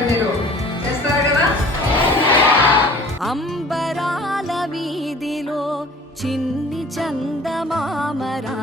చేస్తారు మీరు. చేస్తారు కదా? అంబరాల వీధిలో చిన్ని చందమామరా